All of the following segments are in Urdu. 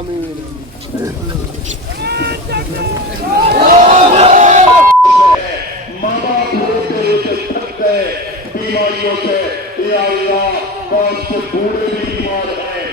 آمین. ماں باپ روتے روتے تھک گئے بیماریوں سے. یا اللہ بہت سے بوڑھے بھی بیمار ہیں,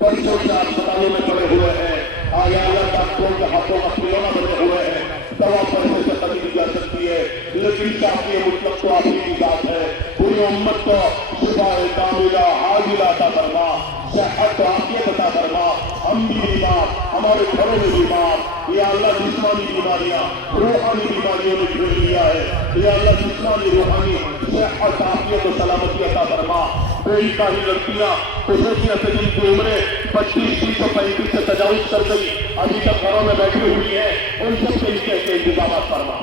بچوں سے اسپتالوں میں پڑے ہوئے ہیں. آیا اللہ ڈاکٹروں کے ہاتھوں کا کھلونا بنے ہوئے ہیں. دوا پیسے سے خریدی جا سکتی ہے, لیکن چاہیے مطلب تو آپ کی ذات ہے. پوری امت کو شفا کاملہ عاجلہ عطا فرما, صحت و عافیت عطا فرما. ہم بھی بیمار, ہمارے گھروں میں بیمار. یا اللہ جسمانی بیماریاں روحانی بیماریوں نے گھیر لیا ہے. یا اللہ جسمانی روحانی صحت عافیت و سلامتی عطا فرما. بے نکاحی لڑکیاں خصوصیت سے جن کی عمریں 25 30 اور 35 سے تجاوز کر گئی, ابھی تک گھروں میں بیٹھی ہوئی ہیں, ان سب کے لیے کے انتظامات فرما.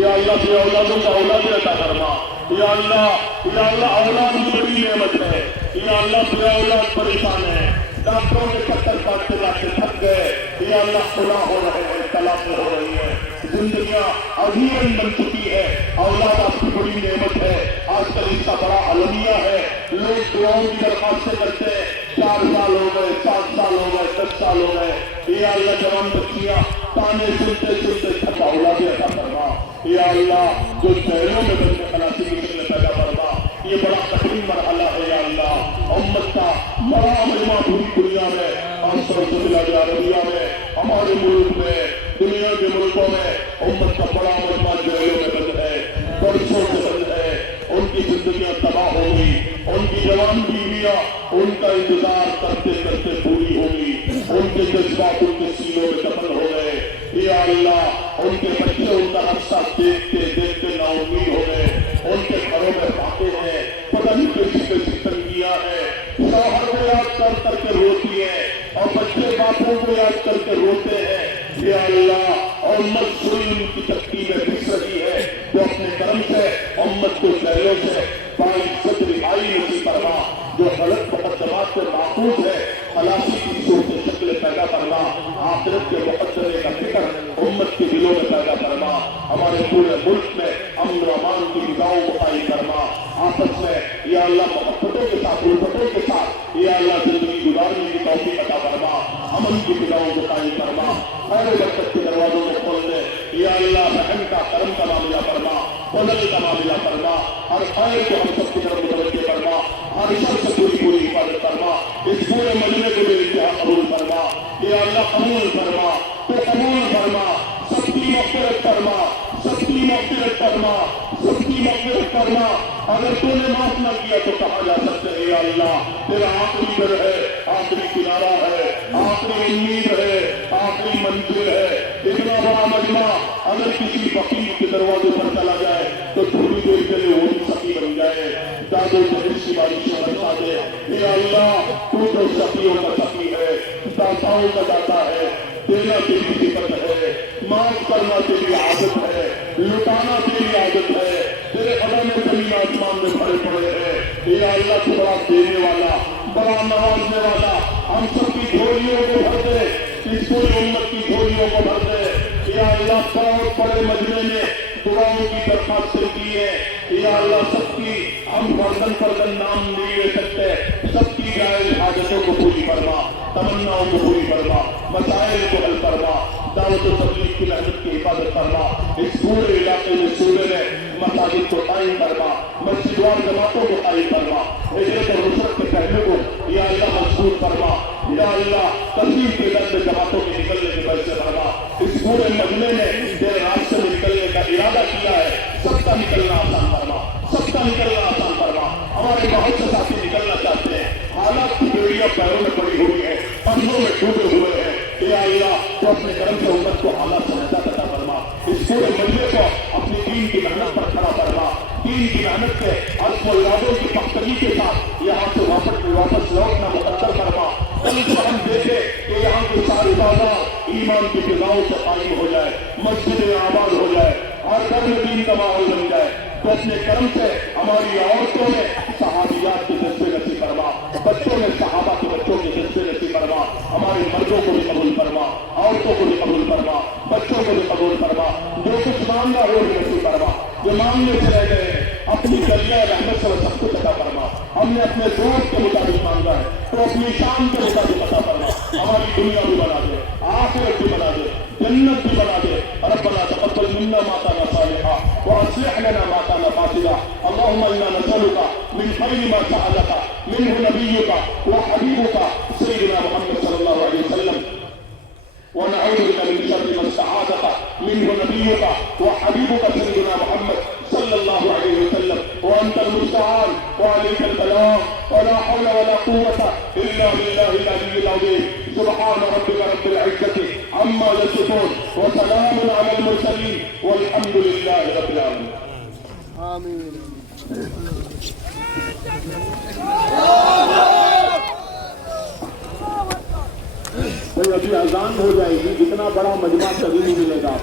یا اللہ بے اولادوں کا اولاد عطا فرما. یا اللہ اولاد کی بڑی نعمت ہے. یا اللہ بے اولاد پریشان ہے, ڈاکٹروں کے چکر کاٹتے کاٹتے تھک گئے. یا اللہ خدا ہو رہے ہیں, طلاقیں ہو رہی ہیں, زندگیاں عظیم بن چکی ہے. اولاد آپ کی بڑی نعمت ہے. آج کل اس کا بڑا المیہ ہے. لوگ دعاؤں کی درخواستیں کرتے ہیں, 4 سال ہو گئے, 7 سال ہو گئے, 10 سال ہو گئے. یا اللہ جوان بچیاں تانے سنتے سنتے تھک اولاد عطا فرما. یا اللہ جو شہروں میں بن کے خلاصی کی شکل پیدا فرما. یہ بڑا کٹھن مرحلہ ہے. یا اللہ امت کا بڑا مجمع پوری دنیا میں, خاص طور سے بلاد عربیہ میں, ہمارے ملک میں, دنیا کے ملکوں میں امت کا بڑا مجمع جیلوں میں بند ہے, برسوں سے بند ہے. ان کی زندگیاں تباہ ہو گئی, ان کی جوان بیویاں ان کا انتظار کرتے کرتے پوری ہو گئی, ان کے جذبات ان کے سینوں میں دفن ہو گئے. یا اللہ ان کے بچے ان کا رقصہ دیکھتے دیکھتے نا امید ہو گئے. ان کے گھروں میں باتیں ہیں, پتہ نہیں کیسی کیسی تنگیاں ہیں. شوہر کو یاد کر کر کے روتی ہے اور بچے باپوں کو یاد کر کے روتے ہیں. یا اللہ امت سوئی ان کی تقدیریں بچ رہی ہے, تو اپنے کرم سے امت کو شہروں سے باعزت رہائی نصیب فرما. جو غلط مقدمات سے محفوظ ہے خلاصی کی صورت شکل پیدا فرما. آخرت کے مقدرے کا فکر امت کے دلوں میں پیدا فرما. ہمارے پورے ملک میں امن و امان کی فضاؤں کو قائم فرما. آپس میں یا اللہ محبتوں کے ساتھ, الفتوں کے ساتھ یا اللہ زندگی گزارنے کی توفیق عطا فرما. امن کی فضاؤں کو قائم فرما. خیر و برکت کے دروازوں کو کھول دے. یا اللہ رحم کا, کرم کا معاملہ فرما, فضل کا معاملہ فرما. ہر خیر کو ہم سب کی طرف متوجہ فرما. ہر شر سے پوری پوری حفاظت فرما. اس پورے مجمع کو بے انتہا قبول فرما. یا اللہ قبول فرما, تو قبول فرما. سب کی مغفرت فرما, سب کی مغفرت فرما, سب کی مغفرت فرما. اگر تو نے معاف نہ کیا تو کہا جا سکتے ہے یا اللہ تیرا آخری در ہے, آخری کنارہ ہے, آخری امید ہے, آخری منزل ہے. اتنا بڑا مجمع اگر کسی فقیر کے دروازے پر چلا جائے تو تھوڑی دیر کے لیے وہ بھی سخی بن جائے. دادو جہیز کی بارشوں برسا دے. یا اللہ تو جو سخیوں کا سخی ہے, داتاؤں کا داتا ہے, دینا تیری صفت ہے, معاف کرنا تیری عادت ہے, لٹانا تیری عادت ہے. تیرے قدم میں زمین آسمان میں بھرے پڑے ہیں. یا اللہ تو بڑا دینے والا, بڑا نوازنے والا, ہم سب کی جھولیوں کو بھر دے, اس پوری امت کی جھولیوں کو بھر دے. یا اللہ بہت بڑے مجمع میں دعاؤں کی درخواستیں کی ہے. یا اللہ سب کی ہم فردن فردن نام نہیں لے سکتے, سب کی جائز حاجتوں کو پوری فرما, تمناؤں کو پوری فرما, مسائل کو حل فرما. دعوت و تبلیغ کی محنت کی حفاظت فرما. اس پورے علاقے میں صوبے میں مساجد کو قائم فرما, مسجد وار جماعتوں کو قائم فرما. ہجرت اور نصرت کے پہلو کو یا اللہ مضبوط فرما. یا اللہ کثیر کے در میں جماعتوں کے نکلنے کے پیسے فرما. اس پورے مجمع نے تیرے راستے میں نکلنے کا ارادہ کیا ہے, سب کا نکلنا آسان فرما, سب کا نکلنا آسان فرما. ہمارے بہت سے ساتھی نکلنا چاہتے ہیں, حالات کی بیڑیاں پیروں میں پڑی ہوئی ہے, پندھوں میں ڈوبے ہوئے ہیں. یا اللہ تو اپنے کرم سے امت کو حالات سے نجات عطا فرما. اس پورے مجمع کو اپنی دین کی محنت پر کھڑا فرما. دین کی محنت سے عزم و ارادوں کی پختگی کے ساتھ یہاں سے واپس لوٹنا مقدر فرما. کل کو ہم دیکھے کہ یہاں کے سارے بازار ایمان کی فضاؤں سے قائم ہو جائے, مسجدیں آباد ہو جائے, ہر گھر میں دین کا ماحول بن جائے. تو اپنے کرم سے ہماری عورتوں میں صحابیات کے جذبے نصیب فرما, بچوں میں صحابہ کے بچوں کے جذبے نصیب فرما. ہمارے مردوں کو بھی قبول فرما, عورتوں کو بھی قبول فرما, بچوں کو بھی قبول فرما. جو کچھ مانگا وہ بھی نصیب فرما. جو مانگنے سے رہ گئے اپنی دریا رحمت سے سب کچھ عطا فرما. ہم نے اپنے ذوق کے مطابق مانگا ہے تو اپنی شان کے مطابق عطا فرما. دنیا بھی بنا دے، آخرت بھی بنا دے، جنت بھی بنا دے. ربنا تقبل منا ما كان صالحا واصلح لنا ما كان فاسدا. اللهم انا نسألك من خير ما سألك منه نبيك وحبيبك سيدنا محمد صلى الله عليه وسلم، ونعوذ بك من شر ما استعاذك منه نبيك وحبيبك سيدنا محمد صلى الله عليه وسلم. وانت المستعان وعليك البلاغ ولا حول ولا قوة الا بالله العلي العظيم. سبحان ربك رب العزة عما يصفون وسلام على المرسلين والحمد لله رب العالمين. آمین. ابھی اذان ہو جائے گی، جتنا بڑا مجمع سبھی ملے گا.